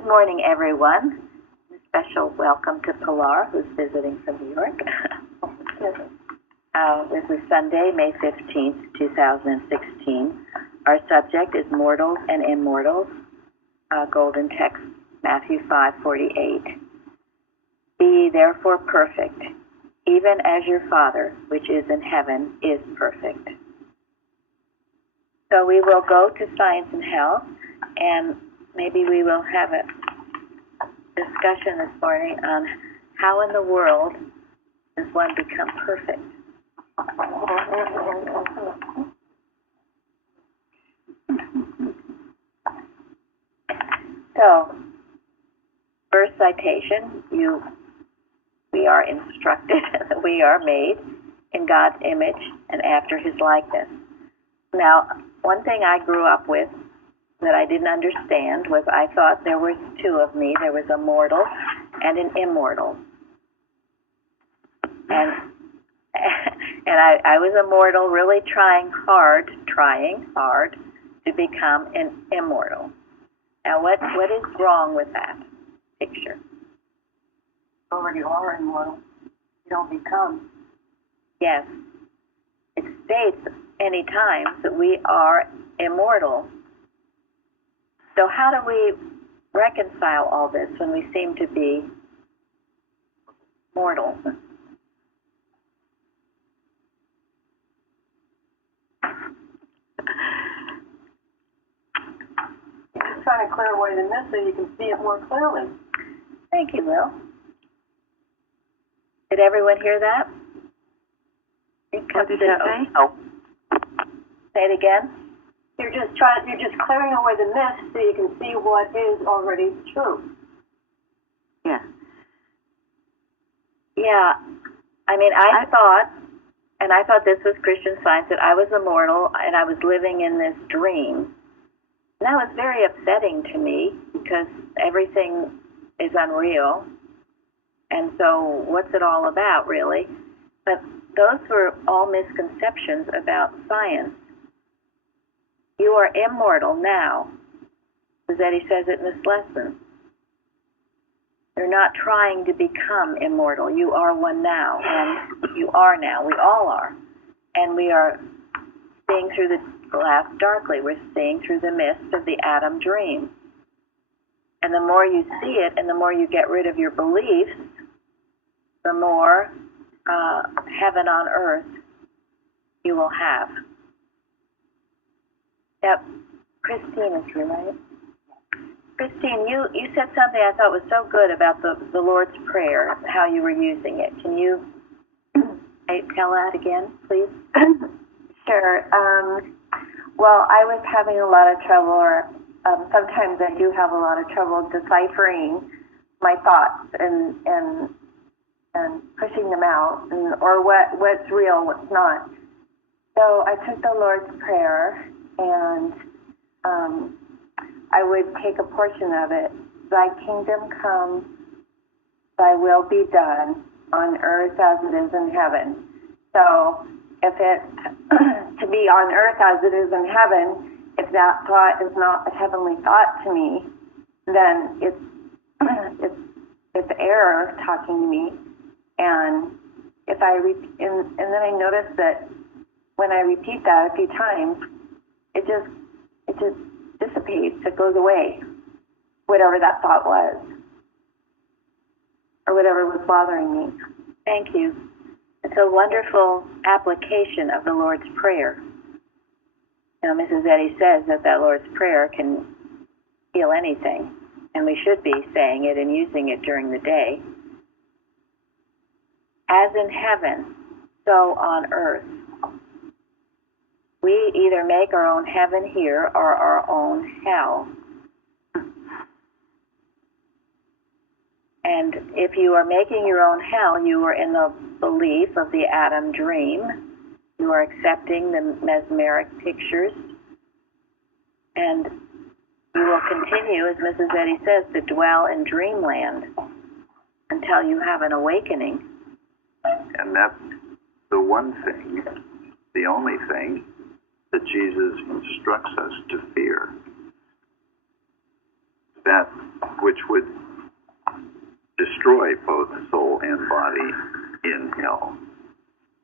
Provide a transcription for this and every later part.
Good morning, everyone. A special welcome to Pilar, who's visiting from New York. This is Sunday, May 15th, 2016. Our subject is Mortals and Immortals, Golden Text, Matthew 5:48. Be ye therefore perfect, even as your Father, which is in heaven, is perfect. So we will go to Science and Health, and maybe we will have a discussion this morning on how in the world does one become perfect. So, first citation, we are instructed that we are made in God's image and after His likeness. Now, one thing I grew up with that I didn't understand was I thought there was two of me. There was a mortal and an immortal. And I was a mortal, really trying hard to become an immortal. Now, what is wrong with that picture? You already are immortal. You don't become. Yes. It states any time that we are immortal. So how do we reconcile all this when we seem to be mortal? You're just trying to clear away the mist so you can see it more clearly. Thank you, Will. Did everyone hear that? What did you say? Oh. Say it again. You're just clearing away the mist so you can see what is already true. Yeah. Yeah. I mean, I thought this was Christian Science, that I was immortal and I was living in this dream. And that was very upsetting to me because everything is unreal. And so what's it all about, really? But those were all misconceptions about science. You are immortal now, as Eddie says it in this lesson. You're not trying to become immortal. You are one now, and you are now. We all are. And we are seeing through the glass darkly. We're seeing through the mist of the Adam dream. And the more you see it, and the more you get rid of your beliefs, the more heaven on earth you will have. Yep. Christine is here, right? Christine, you said something I thought was so good about the Lord's Prayer, how you were using it. Can you tell that again, please? Sure. Well, I was having a lot of trouble, or sometimes I do have a lot of trouble deciphering my thoughts and pushing them out, or what's real, what's not. So I took the Lord's Prayer, and I would take a portion of it. Thy kingdom come, thy will be done on earth as it is in heaven. So if it to be on earth as it is in heaven, if that thought is not a heavenly thought to me, then it's error talking to me. And if I and then I noticed that when I repeat that a few times, it just dissipates. It goes away, whatever that thought was, or whatever was bothering me. Thank you. It's a wonderful application of the Lord's Prayer. Now, Mrs. Eddy says that Lord's Prayer can heal anything, and we should be saying it and using it during the day. As in heaven, so on earth. We either make our own heaven here or our own hell. And if you are making your own hell, you are in the belief of the Adam dream. You are accepting the mesmeric pictures. And you will continue, as Mrs. Eddy says, to dwell in dreamland until you have an awakening. And that's the one thing, the only thing that Jesus instructs us to fear. That which would destroy both soul and body in hell,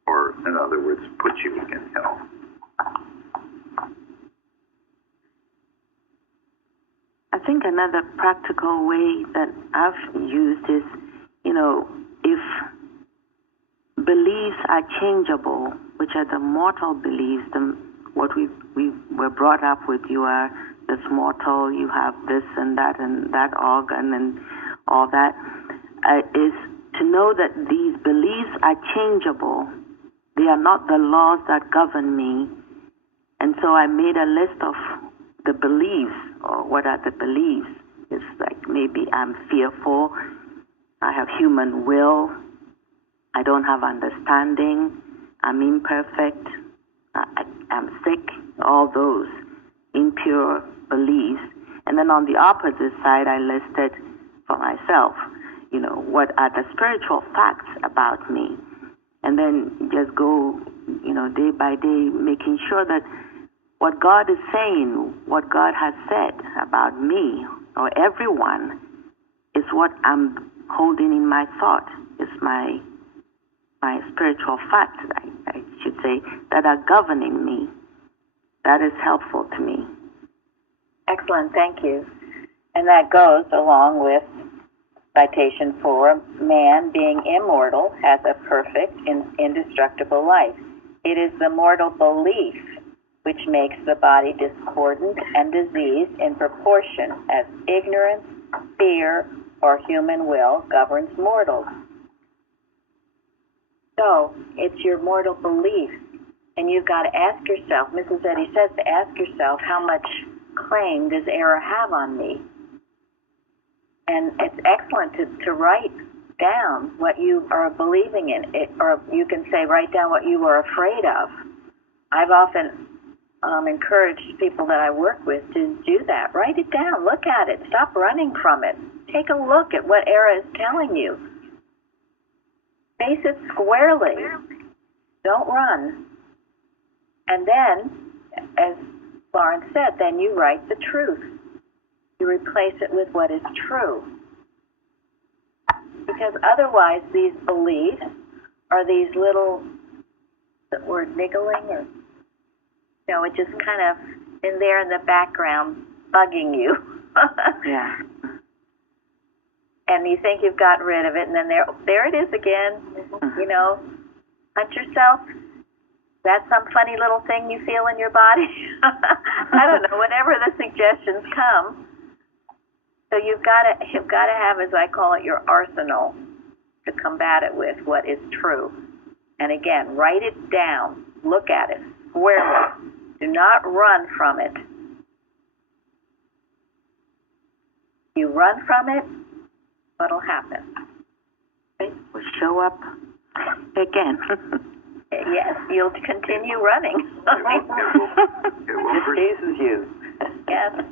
or in other words, put you in hell. I think another practical way that I've used is, if beliefs are changeable, which are the mortal beliefs, what we were brought up with, you are this mortal, you have this and that organ and all that, is to know that these beliefs are changeable. They are not the laws that govern me. And so I made a list of the beliefs, or what are the beliefs. It's like maybe I'm fearful, I have human will, I don't have understanding, I'm imperfect, I'm sick, all those impure beliefs. And then on the opposite side, I listed for myself, what are the spiritual facts about me. And then just go, day by day, making sure that what God is saying, what God has said about me or everyone is what I'm holding in my thought, is my spiritual facts, I should say, that are governing me. That is helpful to me. Excellent, thank you. And that goes along with citation 4, man being immortal has a perfect, indestructible life. It is the mortal belief which makes the body discordant and diseased in proportion as ignorance, fear, or human will governs mortals. So, it's your mortal belief, and you've got to ask yourself, Mrs. Eddy says to ask yourself, how much claim does error have on me? And it's excellent to write down what you are believing in, or you can say write down what you are afraid of. I've often encouraged people that I work with to do that. Write it down, look at it, stop running from it. Take a look at what error is telling you. Face it squarely. Don't run. And then, as Florence said, then you write the truth. You replace it with what is true. Because otherwise these beliefs are these little, the word niggling, or, it just kind of in there in the background bugging you. Yeah. And you think you've gotten rid of it, and then there it is again. Hunt yourself. That's some funny little thing you feel in your body. I don't know, whenever the suggestions come. So you've got to have, as I call it, your arsenal to combat it with what is true. And again, write it down. Look at it squarely. Do not run from it. You run from it, what'll happen? It will show up again. Yes, you'll continue running. It will chases you. Yes.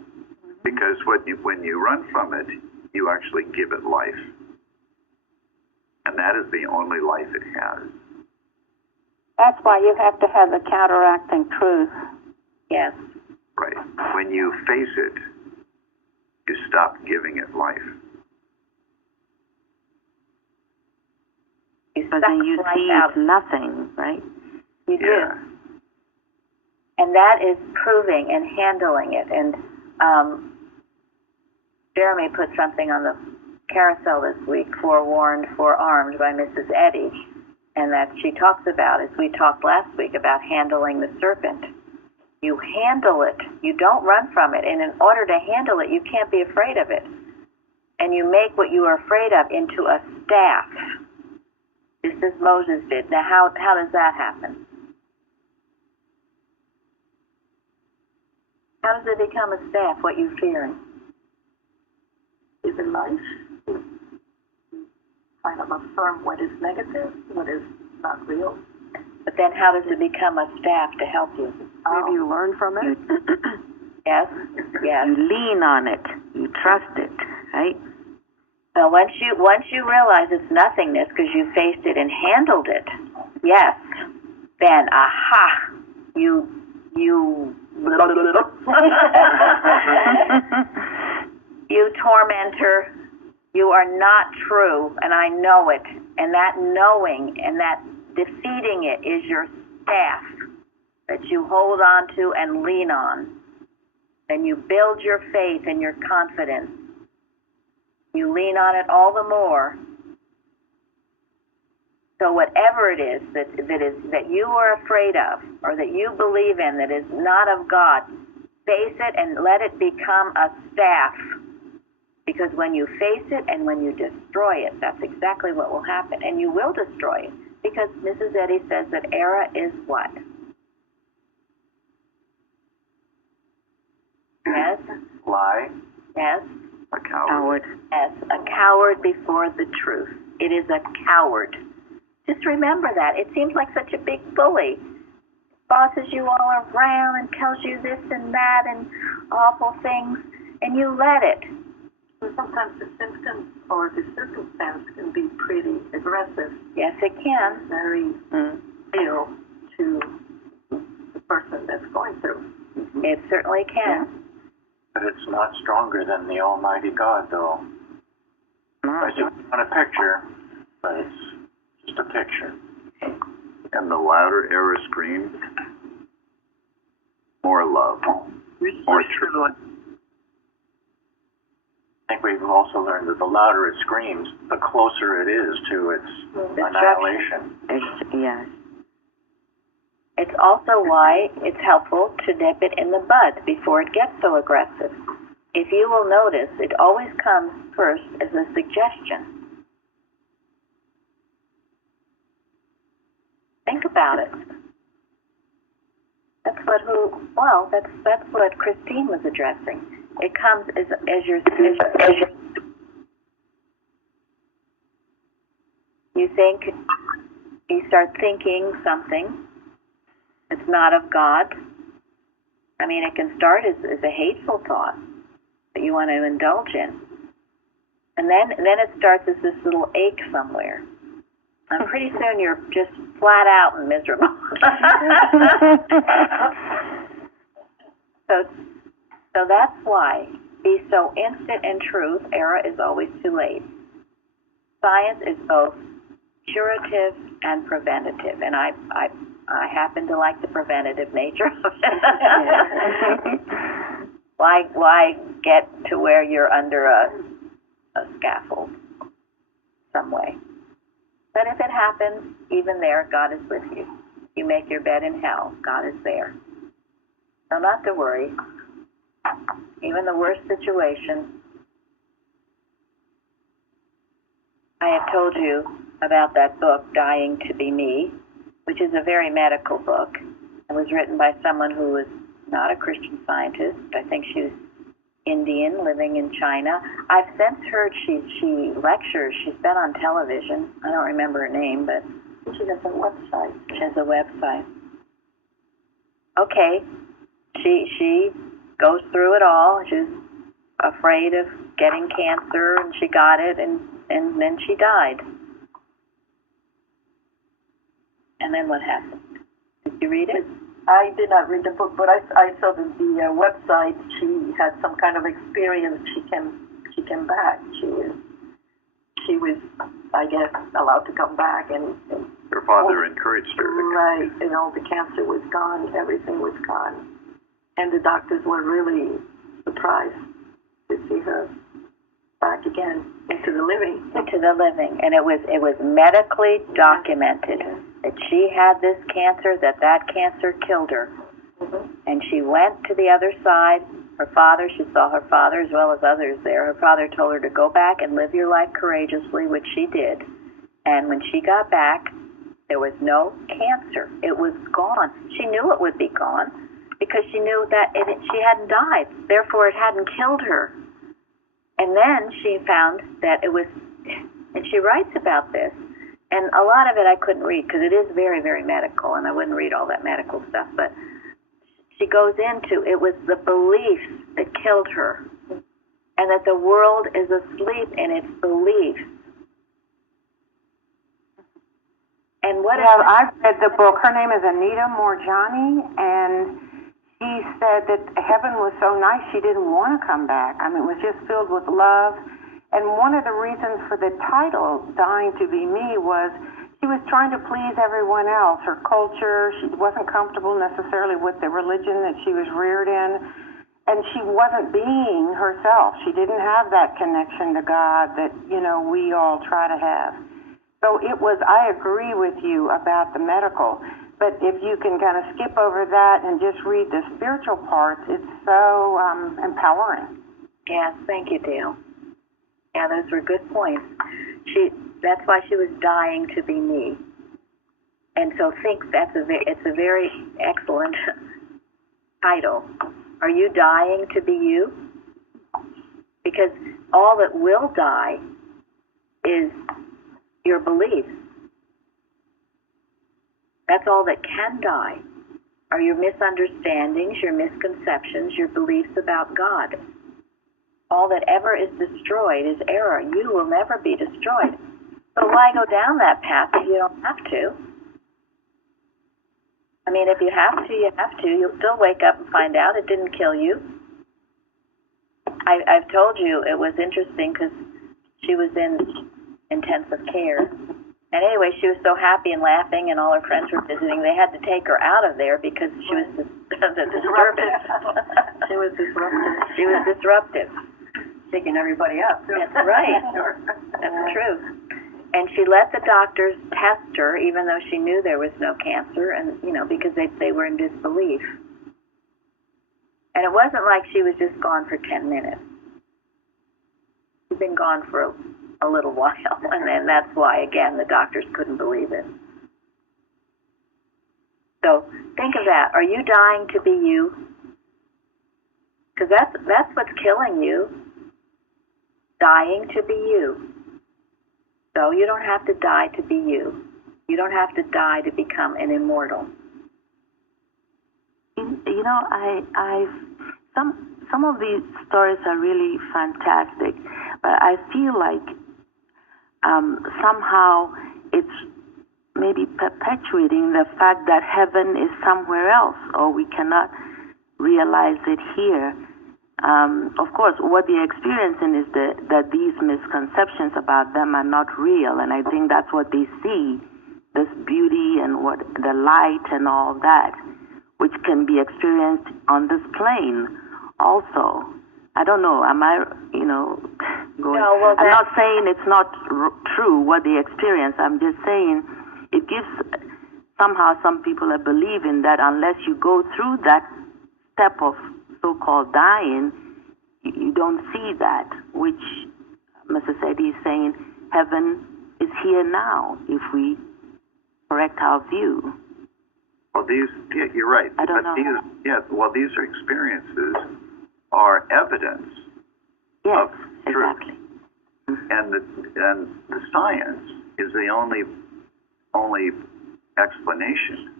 Because when you run from it, you actually give it life. And that is the only life it has. That's why you have to have the counteracting truth. Yes. Right. When you face it, you stop giving it life. But then you see it's nothing, right? You do. And that is proving and handling it. And Jeremy put something on the carousel this week, Forewarned, Forearmed by Mrs. Eddy, and that she talks about, as we talked last week, about handling the serpent. You handle it. You don't run from it. And in order to handle it, you can't be afraid of it. And you make what you are afraid of into a staff, just as Moses did. Now, how does that happen? How does it become a staff, what you're fearing? Is in life. Trying to affirm what is negative, what is not real. But then how does it become a staff to help you? Maybe you learn from it. Yes, yes. You lean on it. You trust it, right? Well, once you realize it's nothingness because you faced it and handled it, yes, then aha, you You tormentor, you are not true, and I know it. And that knowing and that defeating it is your staff that you hold on to and lean on. And you build your faith and your confidence. You lean on it all the more. So whatever it is that you are afraid of or that you believe in that is not of God, face it and let it become a staff. Because when you face it and when you destroy it, that's exactly what will happen. And you will destroy it. Because Mrs. Eddy says that Era is what? Yes? Lie. Yes? A coward. Yes, a coward before the truth. It is a coward. Just remember that. It seems like such a big bully. Bosses you all around and tells you this and that and awful things, and you let it. Sometimes the symptoms or the circumstance can be pretty aggressive. Yes, it can. Very real to the person that's going through. It certainly can. But it's not stronger than the Almighty God, though. I see on a picture, but it's just a picture. And the louder Era screams, more love, more truth. I think we've also learned that the louder it screams, the closer it is to its annihilation. Yes. It's also why it's helpful to nip it in the bud before it gets so aggressive. If you will notice, it always comes first as a suggestion. Think about it. That's what Christine was addressing. It comes as your you start thinking something. It's not of God. I mean, it can start as a hateful thought that you want to indulge in. And then it starts as this little ache somewhere. And pretty soon you're just flat out and miserable. So that's why. Be so instant in truth, Era is always too late. Science is both curative and preventative, and I happen to like the preventative nature of it. Why get to where you're under a scaffold some way? But if it happens, even there, God is with you. You make your bed in hell, God is there. So not to worry. Even the worst situation. I have told you about that book, Dying to Be Me, which is a very medical book. It was written by someone who was not a Christian Scientist. I think she was Indian, living in China. I've since heard she lectures. She's been on television. I don't remember her name, but She has a website. she has a website. Okay, she goes through it all. She was afraid of getting cancer, and she got it, and then she died. And then what happened? Did you read it? I did not read the book, but I saw the website. She had some kind of experience. She came back. She was, I guess, allowed to come back, and Her father encouraged her to come. right, and all the cancer was gone. Everything was gone, and the doctors were really surprised to see her back again into the living. Into the living, and it was medically documented that she had this cancer, that cancer killed her. Mm-hmm. And she went to the other side. She saw her father as well as others there. Her father told her to go back and live your life courageously, which she did. And when she got back, there was no cancer. It was gone. She knew it would be gone because she knew that she hadn't died. Therefore, it hadn't killed her. And then she found that it was, and she writes about this, and a lot of it I couldn't read because it is very, very medical, and I wouldn't read all that medical stuff, but she goes into, it was the beliefs that killed her, and that the world is asleep in its beliefs. And what I've read the book. Her name is Anita Morjani, and she said that heaven was so nice she didn't want to come back. I mean, it was just filled with love. And one of the reasons for the title, Dying to Be Me, was she was trying to please everyone else, her culture. She wasn't comfortable necessarily with the religion that she was reared in. And she wasn't being herself. She didn't have that connection to God that, we all try to have. So I agree with you about the medical. But if you can kind of skip over that and just read the spiritual parts, it's so empowering. Yes, thank you, Dale. Yeah, those were good points. That's why she was dying to be me. And so it's a very excellent title. Are you dying to be you? Because all that will die is your beliefs. That's all that can die, are your misunderstandings, your misconceptions, your beliefs about God. All that ever is destroyed is error. You will never be destroyed. So why go down that path if you don't have to? I mean, if you have to, you have to. You'll still wake up and find out it didn't kill you. I've told you it was interesting because she was in intensive care. And anyway, she was so happy and laughing, and all her friends were visiting. They had to take her out of there because she was the disturbance. She was disruptive. She was disruptive. Taking everybody up. That's right. That's true. And she let the doctors test her, even though she knew there was no cancer, and because they were in disbelief. And it wasn't like she was just gone for 10 minutes. She'd been gone for a little while, and then that's why, again, the doctors couldn't believe it. So think of that. Are you dying to be you? Because that's what's killing you. Dying to be you. So you don't have to die to be you. You don't have to die to become an immortal. Some of these stories are really fantastic, but I feel like somehow it's maybe perpetuating the fact that heaven is somewhere else, or we cannot realize it here. Of course, what they're experiencing is that these misconceptions about them are not real, and I think that's what they see, this beauty and what the light and all that, which can be experienced on this plane also. I don't know, am I, going... No, well, I'm not saying it's not true what they experience. I'm just saying it gives somehow some people a belief in that unless you go through that step of so-called dying, you don't see that, which Mrs. Eddy is saying heaven is here now if we correct our view. Well, you're right. I don't know. These experiences are evidence Yes, of truth. exactly. And the science is the only explanation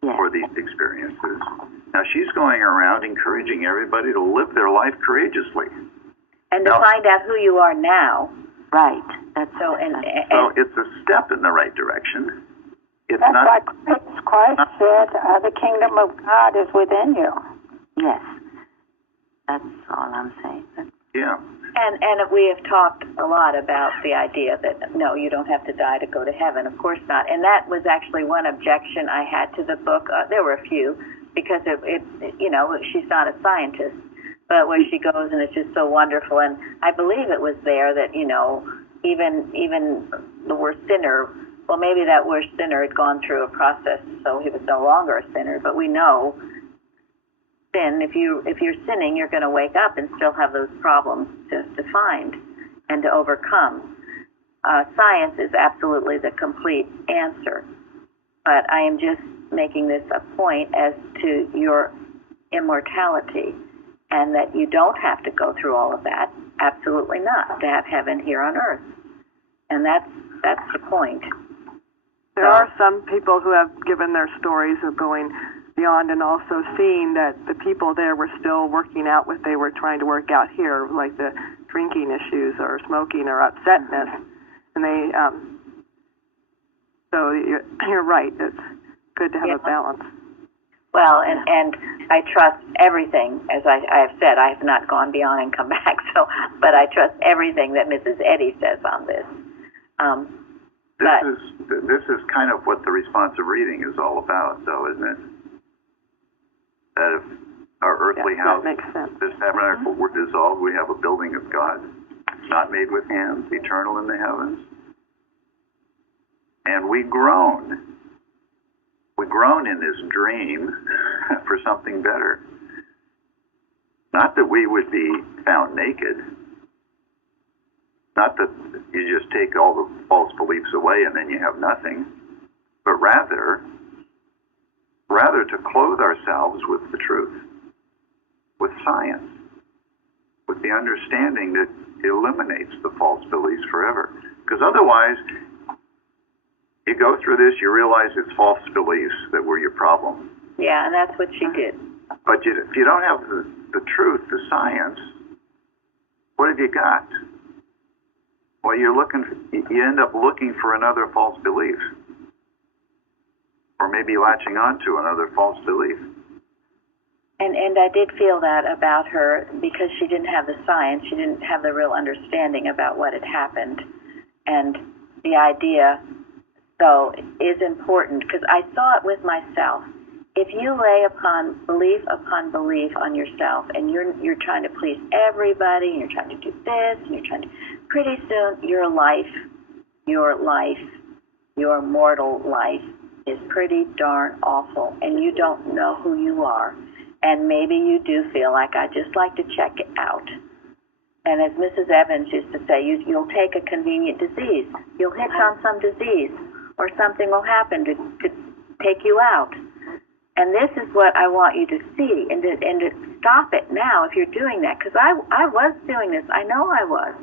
for these experiences. Now, she's going around encouraging everybody to live their life courageously. And to find out who you are now. Right. That's so. So it's a step in the right direction. It's That's not. why Christ said, "The kingdom of God is within you." Yes. That's all I'm saying. Yeah. And we have talked a lot about the idea that, no, you don't have to die to go to heaven. Of course not. And that was actually one objection I had to the book. There were a few, because she's not a scientist. But where she goes, and it's just so wonderful. And I believe it was there that, even the worst sinner, well, maybe that worst sinner had gone through a process, so he was no longer a sinner. But we know sin, if you're sinning, you're going to wake up and still have those problems to find and to overcome. Science is absolutely the complete answer. But I am just making this a point as to your immortality, and that you don't have to go through all of that. Absolutely not, to have heaven here on earth. And that's the point. There are some people who have given their stories of going beyond and also seeing that the people there were still working out what they were trying to work out here, like the drinking issues or smoking or upsetness. And they, so you're right. It's good to have a balance. Well, and I trust everything, as I have said. I have not gone beyond and come back, but I trust everything that Mrs. Eddy says on this. This is kind of what the responsive reading is all about, though, isn't it? That if our earthly house, this tabernacle, were dissolved, we have a building of God, not made with hands, eternal in the heavens. And we groan. We groan in this dream for something better. Not that we would be found naked. Not that you just take all the false beliefs away and then you have nothing. But rather to clothe ourselves with the truth, with science, with the understanding that eliminates the false beliefs forever. Because otherwise, you go through this, you realize it's false beliefs that were your problem. Yeah, and that's what she did. But if you don't have the truth, the science, what have you got? Well, you end up looking for another false belief. Or maybe latching on to another false belief. And I did feel that about her because she didn't have the science, she didn't have the real understanding about what had happened. And the idea, so, is important because I saw it with myself. If you lay upon belief on yourself and you're trying to please everybody and you're trying to do this and you're trying to, pretty soon your mortal life is pretty darn awful and you don't know who you are. And maybe you do feel like, I just like to check it out. And as Mrs. Evans used to say, you'll take a convenient disease. You'll hitch on some disease or something will happen to take you out. And this is what I want you to see and to stop it now if you're doing that. Because I was doing this. I know I was.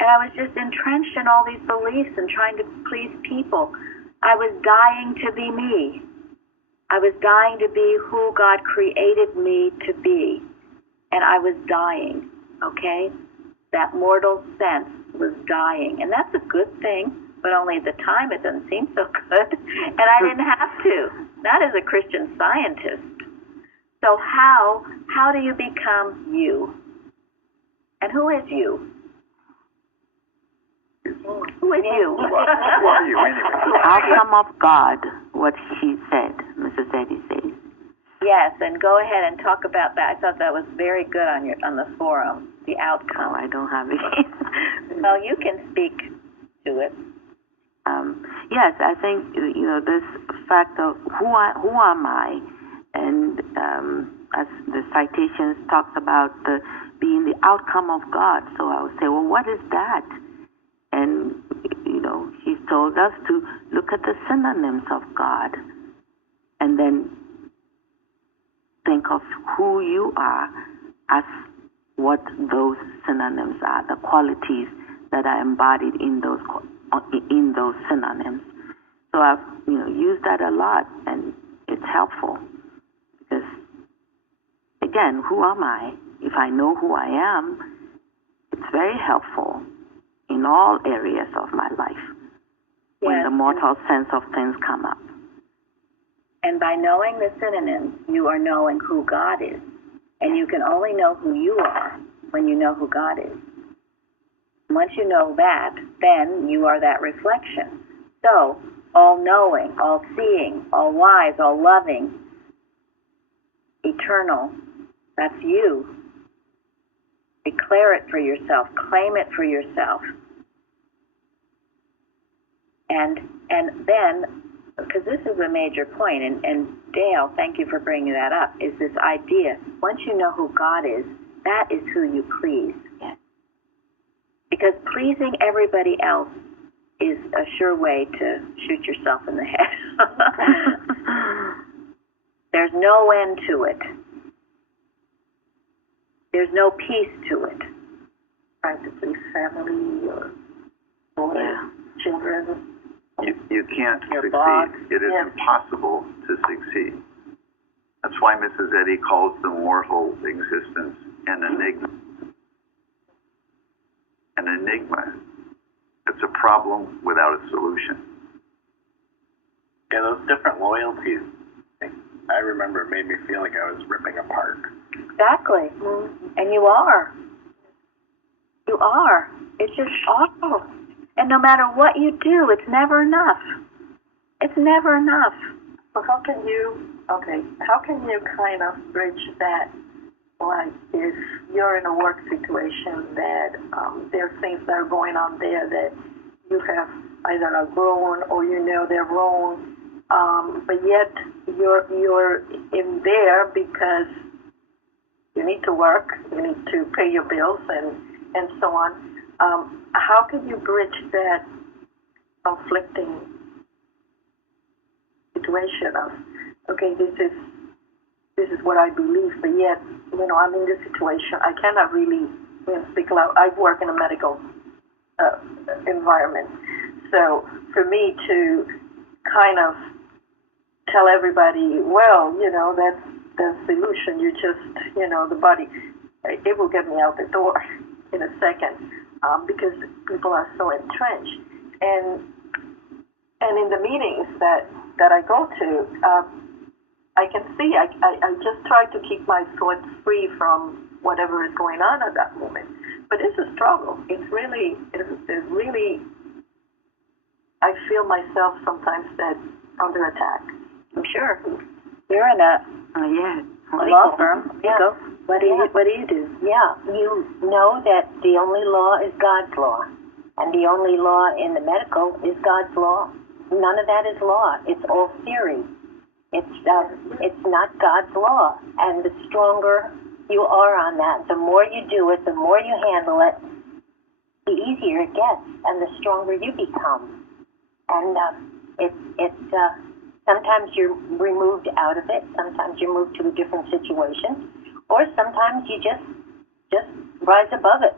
And I was just entrenched in all these beliefs and trying to please people. I was dying to be me. I was dying to be who God created me to be. And I was dying, okay? That mortal sense was dying. And that's a good thing, but only at the time it doesn't seem so good. And I didn't have to, not as a Christian Scientist. So how do you become you? And who is you? Who is you? Who are you anyway? The outcome of God, what she said, Mrs. Eddy says. Yes, and go ahead and talk about that. I thought that was very good on the forum, the outcome. Oh, I don't have it. Well, you can speak to it. Yes, I think, this fact of who am I, and as the citations talks about being the outcome of God. So I would say, well, what is that? And, she's told us to look at the synonyms of God and then think of who you are as what those synonyms are, the qualities that are embodied in those synonyms. So I've used that a lot, and it's helpful because, again, who am I? If I know who I am, it's very helpful in all areas of my life when the mortal sense of things come up. And by knowing the synonyms, you are knowing who God is. And you can only know who you are when you know who God is. Once you know that, then you are that reflection. So, all-knowing, all-seeing, all-wise, all-loving, eternal, that's you. Declare it for yourself. Claim it for yourself. And then, because this is a major point, and Dale, thank you for bringing that up, is this idea, once you know who God is, that is who you please. Yes. Because pleasing everybody else is a sure way to shoot yourself in the head. There's no end to it. There's no peace to it. Trying to please family or children. You can't succeed. boss. It is impossible to succeed. That's why Mrs. Eddy calls the mortal existence an enigma. An enigma. It's a problem without a solution. Yeah, those different loyalties. I remember it made me feel like I was ripping apart. Exactly. And you are. You are. It's just awful. And no matter what you do, it's never enough. It's never enough. So how can you kind of bridge that? Like if you're in a work situation that there are things that are going on there that you have either outgrown or you know they're wrong, but yet you're in there because you need to work, you need to pay your bills and so on. How can you bridge that conflicting situation of, okay, this is what I believe, but yet, I'm in this situation. I cannot really speak loud. I work in a medical environment. So for me to kind of tell everybody, well, that's the solution. You just, the body, it will get me out the door in a second because people are so entrenched. And in the meetings that I go to, I can see, I just try to keep my thoughts free from whatever is going on at that moment. But it's a struggle. It's really, I feel myself sometimes that under attack. I'm sure. You're in a law firm. Yeah. Go. What do you do? Yeah, you know that the only law is God's law, and the only law in the medical is God's law. None of that is law. It's all theory. It's not God's law. And the stronger you are on that, the more you do it, the more you handle it, the easier it gets, and the stronger you become. And sometimes you're removed out of it. Sometimes you're moved to a different situation, or sometimes you just rise above it.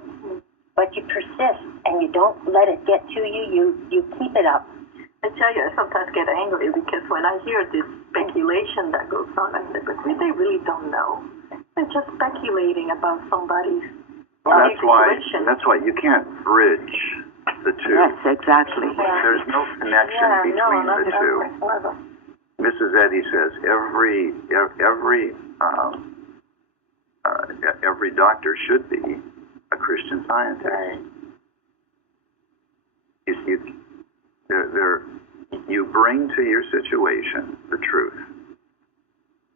But you persist, and you don't let it get to you. You keep it up. I tell you, I sometimes get angry because when I hear this speculation that goes on, I say, but they really don't know. They're just speculating about somebody's situation. That's why you can't bridge the two. Yes, exactly. Yeah. There's no connection between the two. Mrs. Eddy says every doctor should be a Christian Scientist. Right. You bring to your situation the truth,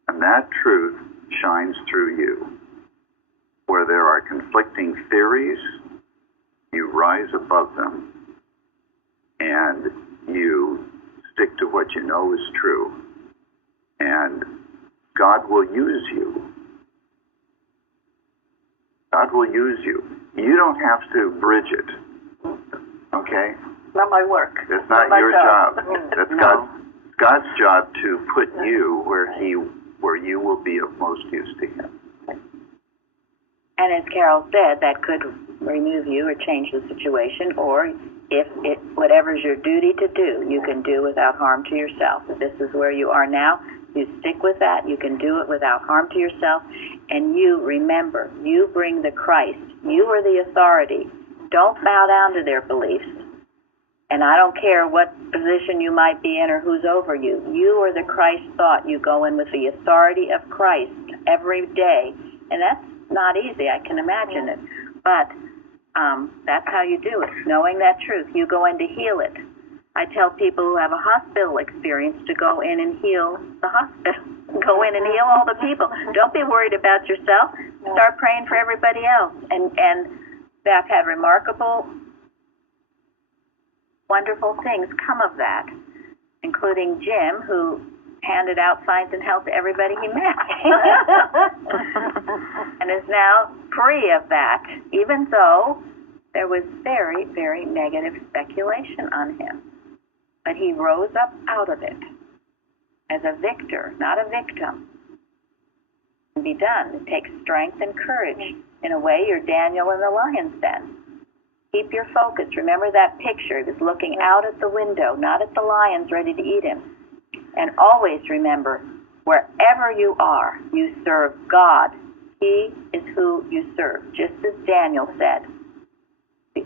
and that truth shines through you. Where there are conflicting theories, you rise above them, and you stick to what you know is true, and God will use you. God will use you. You don't have to bridge it, okay? Not my work. It's not your job. That's God's job to put you where you will be of most use to Him. And as Carol said, that could remove you or change the situation, or if whatever's your duty to do, you can do without harm to yourself. If this is where you are now, you stick with that. You can do it without harm to yourself. And you remember, you bring the Christ. You are the authority. Don't bow down to their beliefs. And I don't care what position you might be in or who's over you. You are the Christ thought. You go in with the authority of Christ every day. And that's not easy. I can imagine it. But that's how you do it, knowing that truth. You go in to heal it. I tell people who have a hospital experience to go in and heal the hospital. Go in and heal all the people. Don't be worried about yourself. Start praying for everybody else. And Beth had remarkable, wonderful things come of that, including Jim, who handed out Science and Health to everybody he met. And is now free of that, even though there was very, very negative speculation on him. But he rose up out of it as a victor, not a victim. It can be done. It takes strength and courage. In a way, you're Daniel in the lion's den. Keep your focus. Remember that picture. He was looking out at the window, not at the lions ready to eat him. And always remember, wherever you are, you serve God. He is who you serve, just as Daniel said.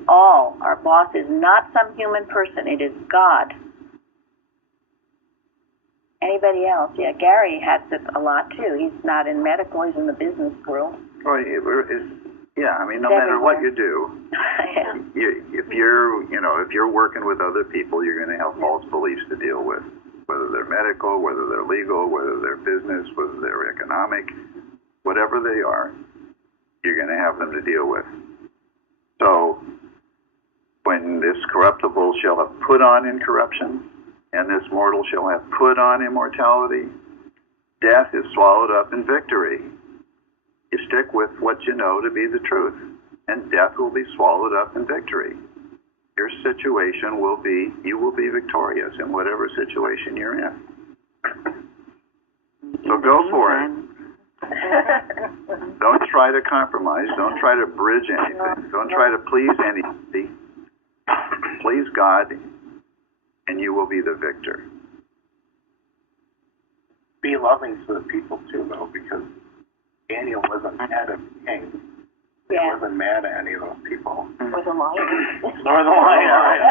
Our boss is not some human person. It is God. Anybody else? Yeah, Gary has it a lot too. He's not in medical; he's in the business world. Well, yeah. I mean, no matter what you do, if you're working with other people, you're going to have false beliefs to deal with, whether they're medical, whether they're legal, whether they're business, whether they're economic, whatever they are, you're going to have them to deal with. So, when this corruptible shall have put on incorruption, and this mortal shall have put on immortality, death is swallowed up in victory. You stick with what you know to be the truth, and death will be swallowed up in victory. Your situation will be, you will be victorious in whatever situation you're in. So go for it. Don't try to compromise. Don't try to bridge anything. Don't try to please anybody. Please God, and you will be the victor. Be loving to the people too, though, because Daniel wasn't mad at the king. He wasn't mad at any of those people. Or the lion. Nor the lion. Right.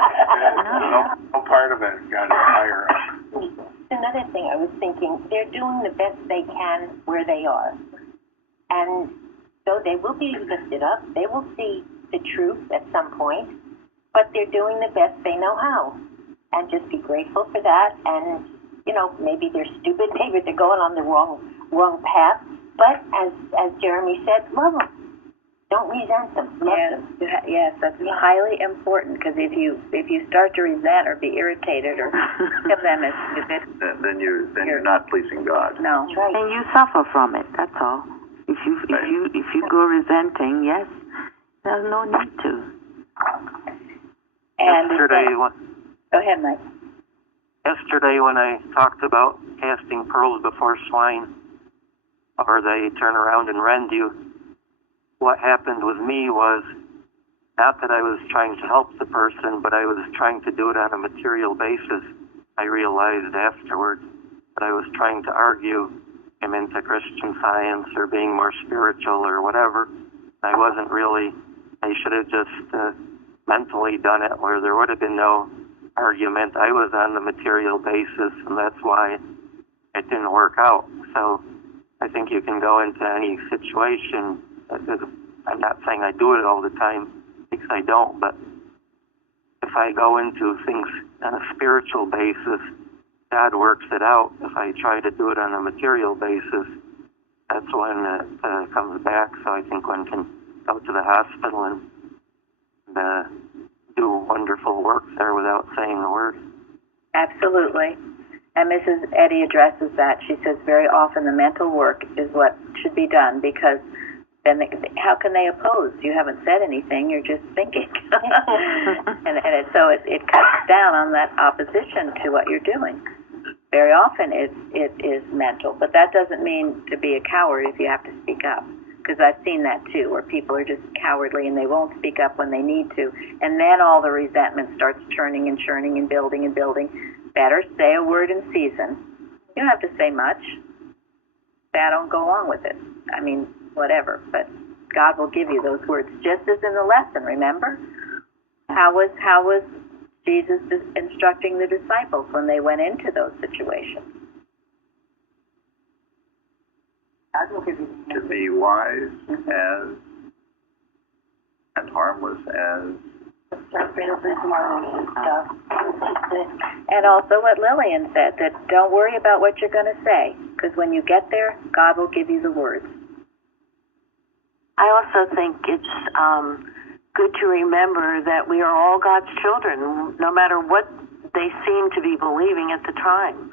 No part of it got higher up. Another thing I was thinking, they're doing the best they can where they are. And so they will be lifted up. They will see the truth at some point. But they're doing the best they know how. And just be grateful for that. And, maybe they're stupid. Maybe they're going on the wrong path. But as Jeremy said, love them. Don't resent them. Love them. Yes, that's highly important, because if you start to resent or be irritated or think of them as stupid, then you're not pleasing God. No. Right. And you suffer from it. That's all. If you go resenting, yes, there's no need to. And Go ahead, Mike. Yesterday, when I talked about casting pearls before swine, or they turn around and rend you, what happened with me was not that I was trying to help the person, but I was trying to do it on a material basis. I realized afterwards that I was trying to argue him into Christian Science or being more spiritual or whatever. I wasn't really. I should have just mentally done it where there would have been no argument. I was on the material basis, and that's why it didn't work out. So I think you can go into any situation. I'm not saying I do it all the time, because I don't, but if I go into things on a spiritual basis, God works it out. If I try to do it on a material basis, that's when it comes back. So I think one can go to the hospital and do wonderful work there without saying a word. Absolutely. And Mrs. Eddy addresses that. She says very often the mental work is what should be done, because then how can they oppose? You haven't said anything. You're just thinking. So it cuts down on that opposition to what you're doing. Very often it is mental. But that doesn't mean to be a coward if you have to speak up. Because I've seen that too, where people are just cowardly and they won't speak up when they need to. And then all the resentment starts churning and churning and building and building. Better say a word in season. You don't have to say much. I don't go along with it. I mean, whatever. But God will give you those words, just as in the lesson, remember? How was Jesus instructing the disciples when they went into those situations? God will give you To be wise as and harmless as. And also what Lillian said, that don't worry about what you're going to say, because when you get there, God will give you the words. I also think it's good to remember that we are all God's children, no matter what they seem to be believing at the time.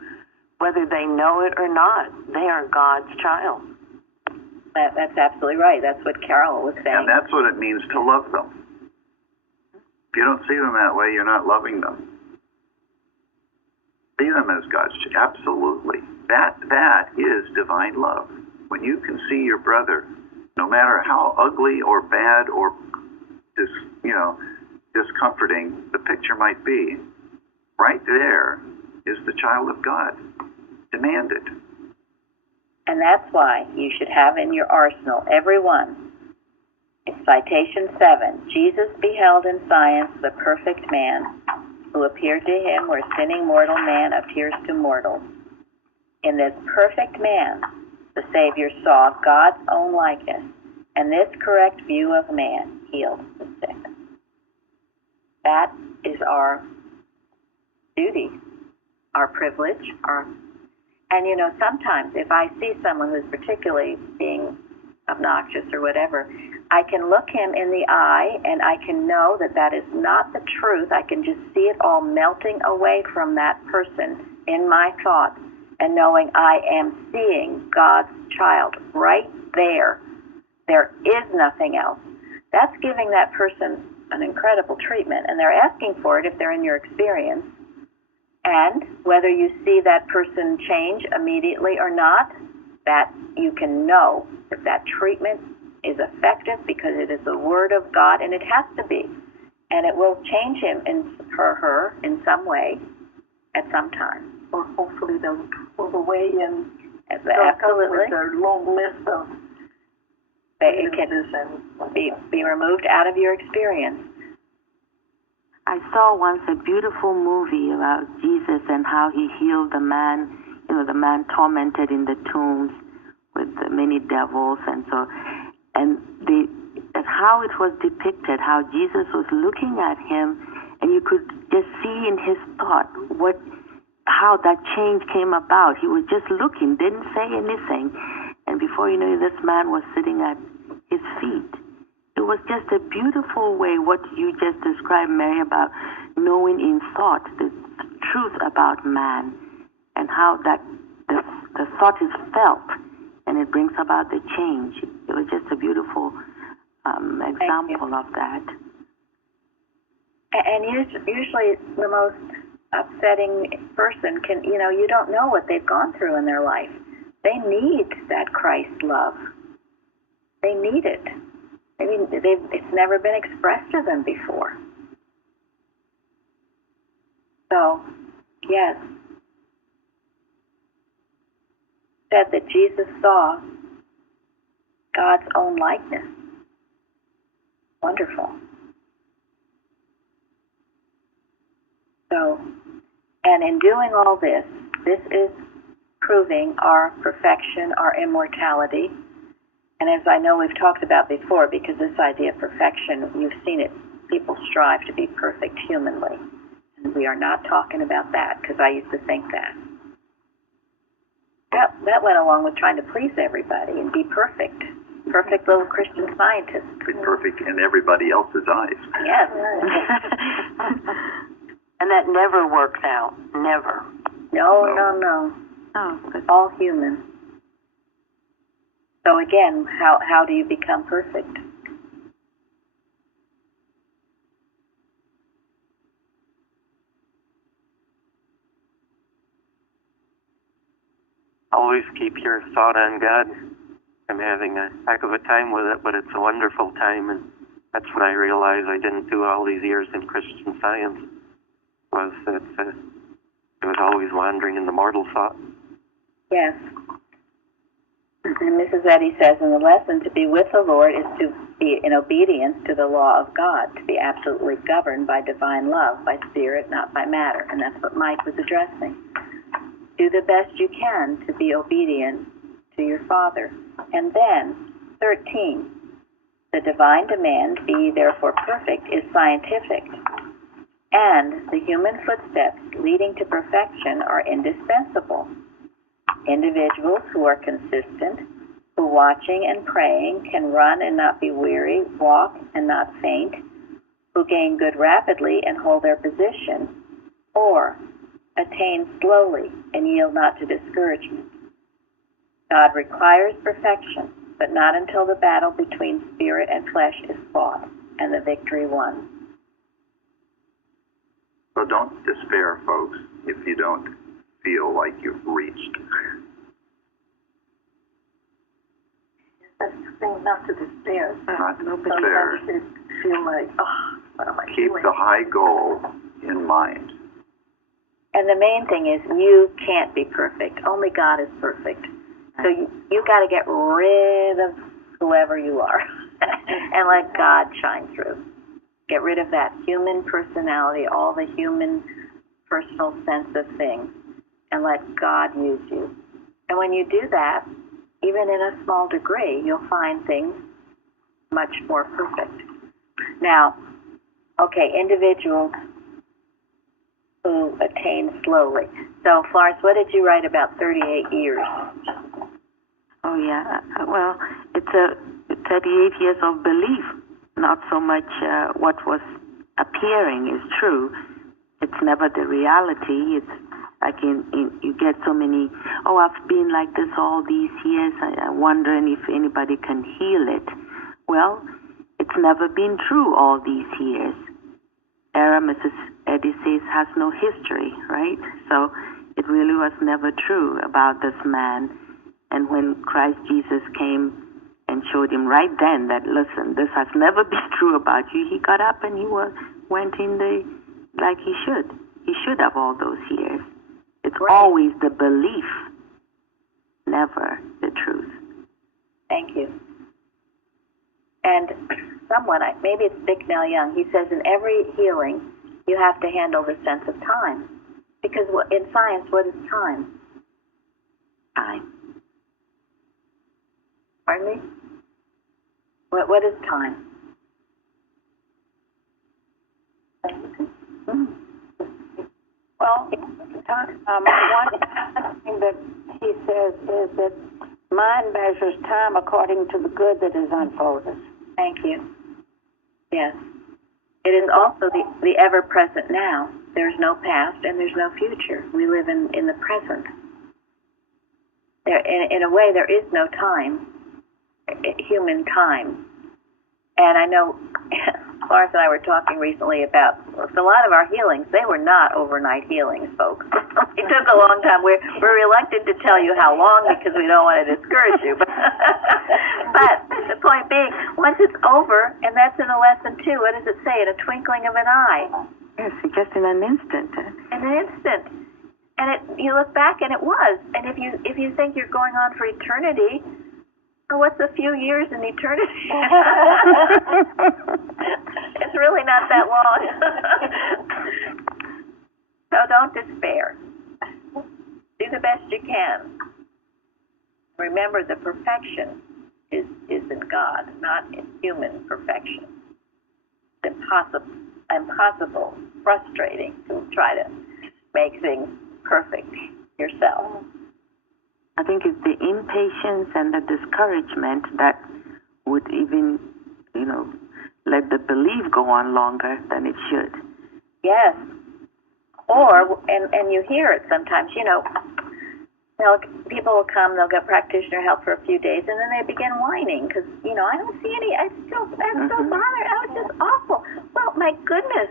Whether they know it or not, they are God's child. That's absolutely right. That's what Carol was saying. And that's what it means to love them. If you don't see them that way, you're not loving them. See them as God's child. Absolutely. That is divine love. When you can see your brother, no matter how ugly or bad or discomforting the picture might be, right there is the child of God. Demand it. And that's why you should have in your arsenal, every one. It's citation 7. Jesus beheld in science the perfect man, who appeared to him where sinning mortal man appears to mortal. In this perfect man, the Savior saw God's own likeness, and this correct view of man healed the sick. That is our duty, our privilege, and you know, sometimes if I see someone who's particularly being obnoxious or whatever, I can look him in the eye and I can know that that is not the truth. I can just see it all melting away from that person in my thoughts and knowing I am seeing God's child right there. There is nothing else. That's giving that person an incredible treatment, and they're asking for it if they're in your experience. And whether you see that person change immediately or not, that you can know that that treatment is effective because it is the Word of God, and it has to be. And it will change him or her in some way at some time. Or hopefully they'll move away and absolutely with their long list of it can be removed out of your experience. I saw once a beautiful movie about Jesus and how he healed the man, the man tormented in the tombs with the many devils, and how it was depicted, how Jesus was looking at him, and you could just see in his thought how that change came about. He was just looking, didn't say anything, and before you know it, this man was sitting at his feet. It was just a beautiful way, what you just described, Mary, about knowing in thought the truth about man and how that the thought is felt and it brings about the change. It was just a beautiful example of that. And usually the most upsetting person can, you don't know what they've gone through in their life. They need that Christ love. They need it. I mean, it's never been expressed to them before. So, yes. Said that Jesus saw God's own likeness. Wonderful. So, and in doing all this, this is proving our perfection, our immortality. And as I know we've talked about before, because this idea of perfection, you've seen it, people strive to be perfect humanly. And we are not talking about that, because I used to think that. That went along with trying to please everybody and be perfect. Perfect little Christian scientist. Be perfect in everybody else's eyes. Yes. And that never works out. Never. No. It's all human. So again, how do you become perfect? Always keep your thought on God. I'm having a heck of a time with it, but it's a wonderful time, and that's when I realized I didn't do all these years in Christian Science, was that I was always wandering in the mortal thought. Yes. And Mrs. Eddy says in the lesson, to be with the Lord is to be in obedience to the law of God, to be absolutely governed by divine love, by spirit, not by matter. And that's what Mike was addressing. Do the best you can to be obedient to your Father. And then, 13, the divine demand, be therefore perfect, is scientific. And the human footsteps leading to perfection are indispensable. Individuals who are consistent, who watching and praying can run and not be weary, walk and not faint, who gain good rapidly and hold their position, or attain slowly and yield not to discouragement. God requires perfection, but not until the battle between spirit and flesh is fought and the victory won. So don't despair, folks, if you don't feel like you've reached. That's the thing, not to despair. Not to despair. Sometimes you feel like, what am I Keep doing? the high goal in mind. And the main thing is you can't be perfect. Only God is perfect. So you got to get rid of whoever you are and let God shine through. Get rid of that human personality, all the human personal sense of things, and let God use you. And when you do that, even in a small degree, you'll find things much more perfect. Now, okay, individuals who attain slowly. So, Florence, what did you write about 38 years? Oh, yeah. Well, it's 38 years of belief, not so much what was appearing is true. It's never the reality. It's like you get so many, oh, I've been like this all these years. I'm wondering if anybody can heal it. Well, it's never been true all these years. Mrs. Eddy says, has no history, right? So it really was never true about this man. And when Christ Jesus came and showed him right then that, listen, this has never been true about you, he got up and he went in like he should. He should have all those years. It's always the belief, never the truth. Thank you. And someone, maybe it's Bicknell Young, he says in every healing, you have to handle the sense of time. Because in science, what is time? Time. Pardon me? What is time? Well, one thing that he says is that mind measures time according to the good that is unfolded. Thank you. Yes. It is also the ever-present now. There's no past and there's no future. We live in the present. In a way, there is no time, human time. And I know Florence and I were talking recently about a lot of our healings. They were not overnight healings, folks. It took a long time. We're reluctant to tell you how long because we don't want to discourage you. But the point being, once it's over, and that's in a lesson too, what does it say? In a twinkling of an eye. Yes, just in an instant. In an instant. And you look back, and it was. And if you think you're going on for eternity, well, what's a few years in eternity? It's really not that long. So don't despair. Do the best you can. Remember, the perfection is in God, not in human perfection. It's impossible, frustrating to try to make things perfect yourself. I think it's the impatience and the discouragement that would even, let the belief go on longer than it should. Yes. Or, and you hear it sometimes, people will come, they'll get practitioner help for a few days, and then they begin whining because, I don't see any, I'm so bothered, I was just awful. Well, my goodness.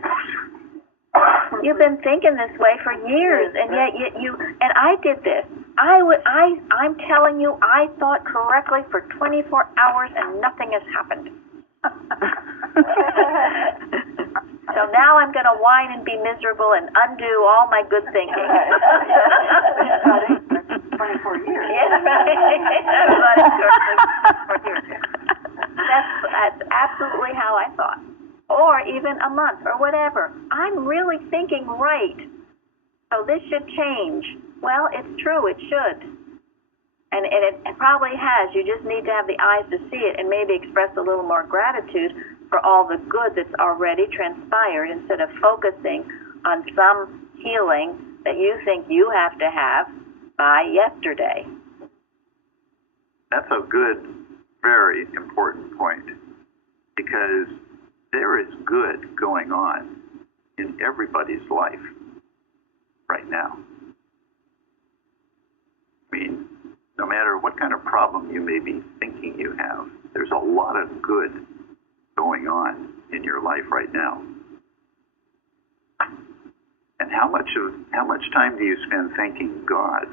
You've been thinking this way for years, and yet and I did this. I'm telling you, I thought correctly for 24 hours and nothing has happened. So now I'm going to whine and be miserable and undo all my good thinking. 24 years. Yeah, that's absolutely how I thought. Or even a month or whatever. I'm really thinking right. So this should change. Well, it's true, it should. And it probably has. You just need to have the eyes to see it and maybe express a little more gratitude for all the good that's already transpired instead of focusing on some healing that you think you have to have by yesterday. That's a good, very important point, because there is good going on in everybody's life right now. I mean, no matter what kind of problem you may be thinking you have, there's a lot of good going on in your life right now. And how much time do you spend thanking God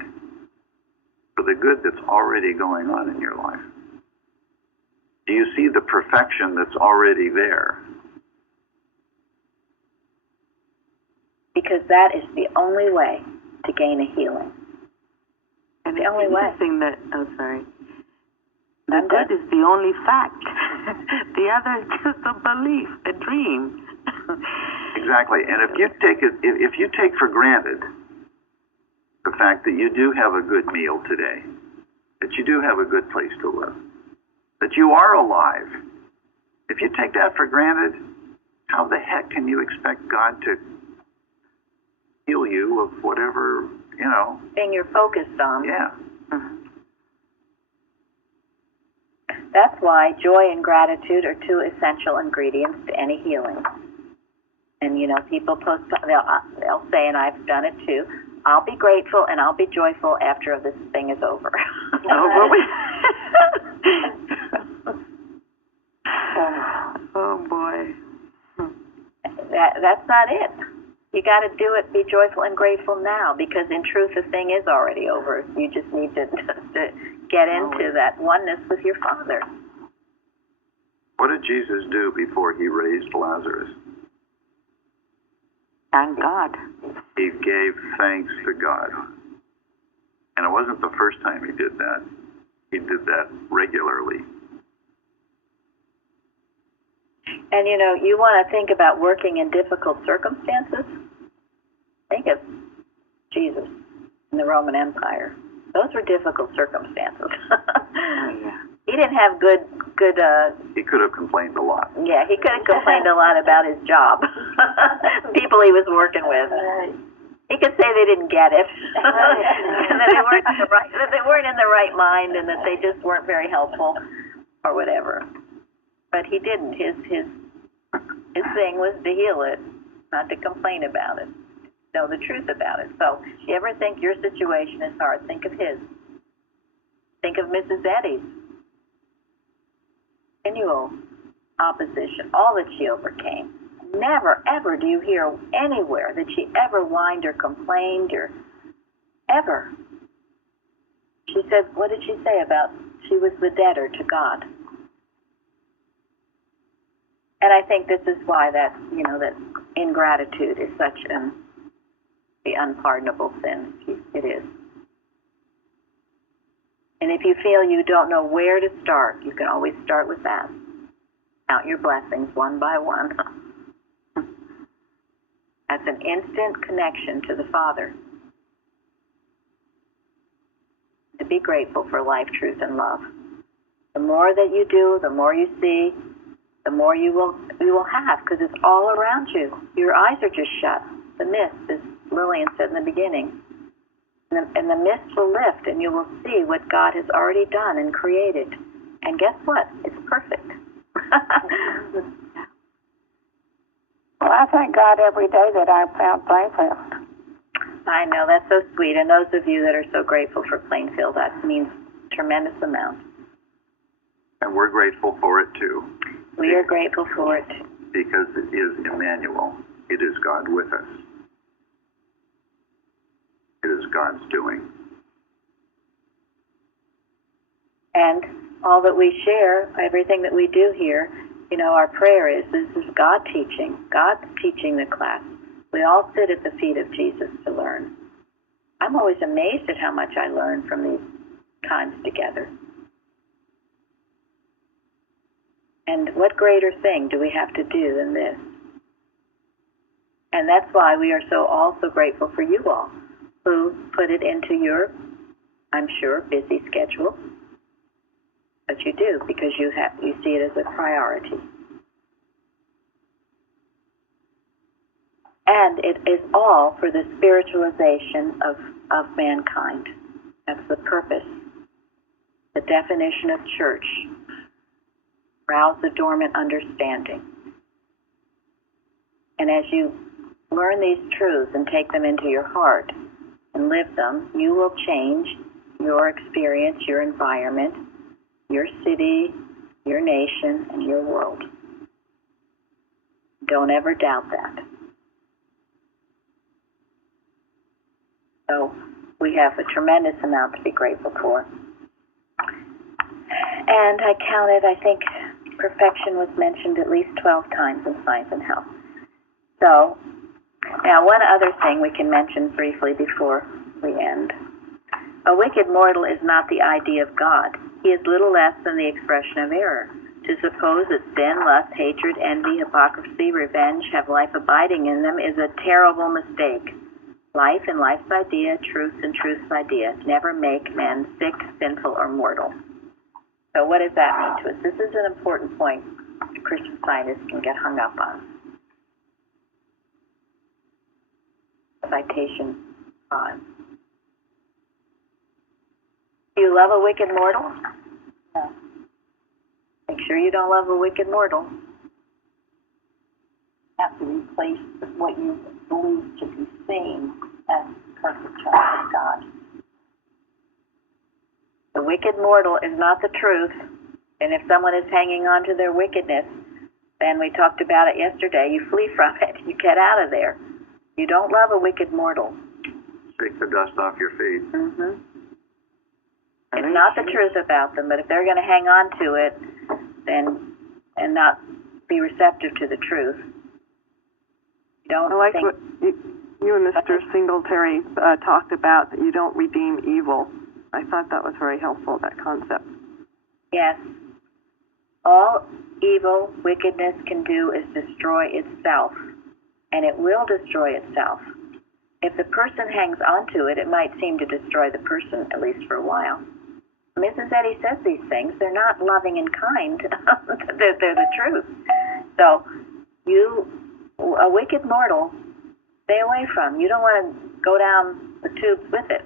for the good that's already going on in your life? Do you see the perfection that's already there? Because that is the only way to gain a healing. And the only way. The good is the only fact. The other is just a belief, a dream. Exactly. And if you take for granted the fact that you do have a good meal today, that you do have a good place to live, that you are alive. If you take that for granted, how the heck can you expect God to heal you of whatever, thing you're focused on? Yeah. That's why joy and gratitude are two essential ingredients to any healing. And people they'll say, and I've done it too, I'll be grateful and I'll be joyful after this thing is over. Oh boy. That's not it. You got to do it, be joyful and grateful now, because in truth the thing is already over. You just need to get into that oneness with your Father. What did Jesus do before he raised Lazarus? Thank God. He gave thanks to God. And it wasn't the first time he did that. He did that regularly. And you want to think about working in difficult circumstances? Think of Jesus in the Roman Empire. Those were difficult circumstances. He didn't have good. He could have complained a lot. Yeah, he could have complained a lot about his job, people he was working with. He could say they didn't get it, and that they weren't in the right mind, and that they just weren't very helpful, or whatever. But he didn't. His thing was to heal it, not to complain about it. Know the truth about it. So, if you ever think your situation is hard, think of his. Think of Mrs. Eddy's continual opposition, all that she overcame. Never, ever do you hear anywhere that she ever whined or complained or ever. She said, what did she say about she was the debtor to God? And I think this is why that ingratitude is such the unpardonable sin. It is. And if you feel you don't know where to start, you can always start with that. Count your blessings one by one. That's an instant connection to the Father. To be grateful for life, truth, and love. The more that you do, the more you see, the more you will have, because it's all around you. Your eyes are just shut. The mist, as Lillian said in the beginning. And the mist will lift, and you will see what God has already done and created. And guess what? It's perfect. Well, I thank God every day that I found Plainfield. I know, that's so sweet. And those of you that are so grateful for Plainfield, that means a tremendous amount. And we're grateful for it too. We are grateful for it. Because it is Emmanuel. It is God with us. It is God's doing. And all that we share, everything that we do here, our prayer is, this is God teaching. God's teaching the class. We all sit at the feet of Jesus to learn. I'm always amazed at how much I learn from these times together. And what greater thing do we have to do than this? And that's why we are also grateful for you all who put it into your, I'm sure, busy schedule. But you do, because you see it as a priority. And it is all for the spiritualization of mankind. That's the purpose. The definition of church. Rouse the dormant understanding. And as you learn these truths and take them into your heart and live them, you will change your experience, your environment, your city, your nation, and your world. Don't ever doubt that. So we have a tremendous amount to be grateful for. And I counted, I think perfection was mentioned at least 12 times in Science and Health. So, now one other thing we can mention briefly before we end. A wicked mortal is not the idea of God. He is little less than the expression of error. To suppose that sin, lust, hatred, envy, hypocrisy, revenge have life abiding in them is a terrible mistake. Life and life's idea, truth and truth's idea, never make men sick, sinful, or mortal. So what does that mean to us? This is an important point Christian scientists can get hung up on. Citation 5. Do you love a wicked mortal? No. Make sure you don't love a wicked mortal. You have to replace what you believe to be seen as perfect child of God. The wicked mortal is not the truth, and if someone is hanging on to their wickedness, then we talked about it yesterday, you flee from it, you get out of there. You don't love a wicked mortal. Shake the dust off your feet. Mm-hmm. It's not the truth about them, but if they're going to hang on to it, then and not be receptive to the truth, you don't. I like what you and Mr. Singletary talked about, that you don't redeem evil. I thought that was very helpful, that concept. Yes. All evil, wickedness can do is destroy itself, and it will destroy itself. If the person hangs on to it, it might seem to destroy the person, at least for a while. Mrs. Eddy says these things. They're not loving and kind. They're the truth. So, a wicked mortal, stay away from. You don't want to go down the tubes with it.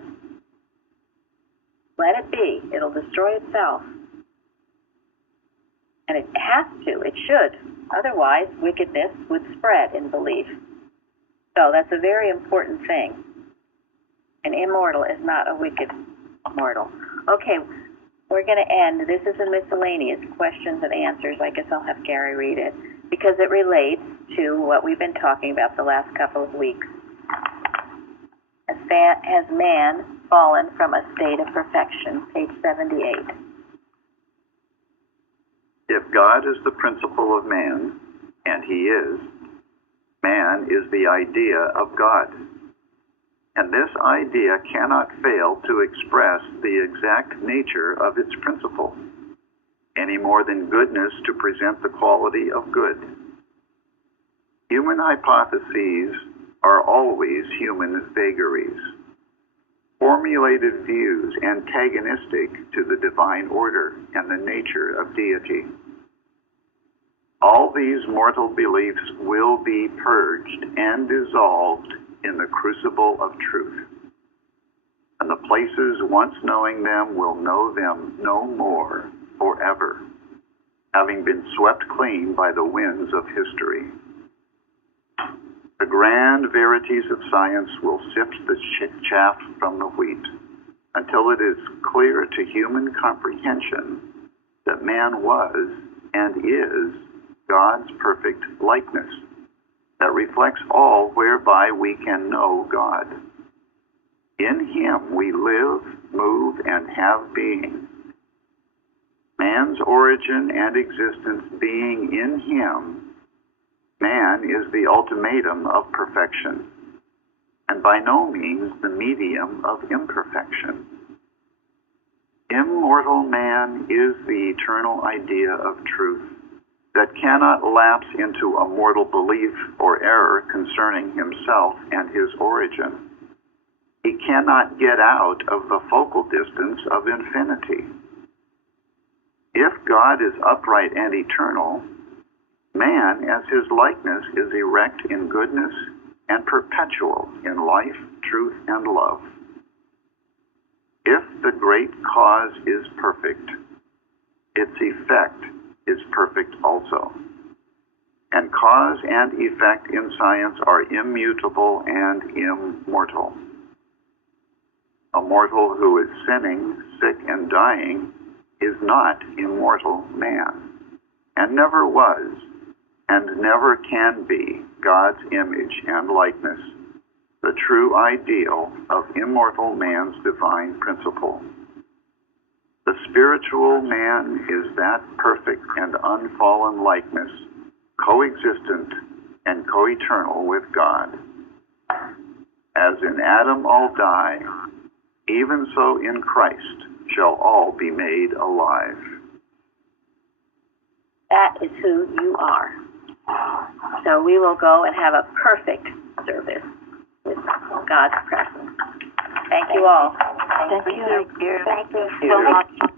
Let it be. It'll destroy itself. And it has to. It should. Otherwise, wickedness would spread in belief. So that's a very important thing. An immortal is not a wicked mortal. Okay, we're going to end. This is a miscellaneous questions and answers. I guess I'll have Gary read it because it relates to what we've been talking about the last couple of weeks. Has man fallen from a state of perfection? Page 78. If God is the principle of man, and he is, man is the idea of God. And this idea cannot fail to express the exact nature of its principle, any more than goodness to present the quality of good. Human hypotheses are always human vagaries, formulated views antagonistic to the divine order and the nature of deity. All these mortal beliefs will be purged and dissolved in the crucible of truth. And the places once knowing them will know them no more forever, having been swept clean by the winds of history. The grand verities of science will sift the chaff from the wheat until it is clear to human comprehension that man was and is God's perfect likeness that reflects all whereby we can know God. In him we live, move, and have being. Man's origin and existence being in him, man is the ultimatum of perfection, and by no means the medium of imperfection. Immortal man is the eternal idea of truth that cannot lapse into a mortal belief or error concerning himself and his origin. He cannot get out of the focal distance of infinity. If God is upright and eternal, man, as his likeness, is erect in goodness and perpetual in life, truth, and love. If the great cause is perfect, its effect is perfect also. And cause and effect in science are immutable and immortal. A mortal who is sinning, sick, and dying is not immortal man, and never was, and never can be God's image and likeness, the true ideal of immortal man's divine principle. The spiritual man is that perfect and unfallen likeness, coexistent and co-eternal with God. As in Adam all die, even so in Christ shall all be made alive. That is who you are. So we will go and have a perfect service. with God's presence. Thank you all. Thank you. Thank you so much.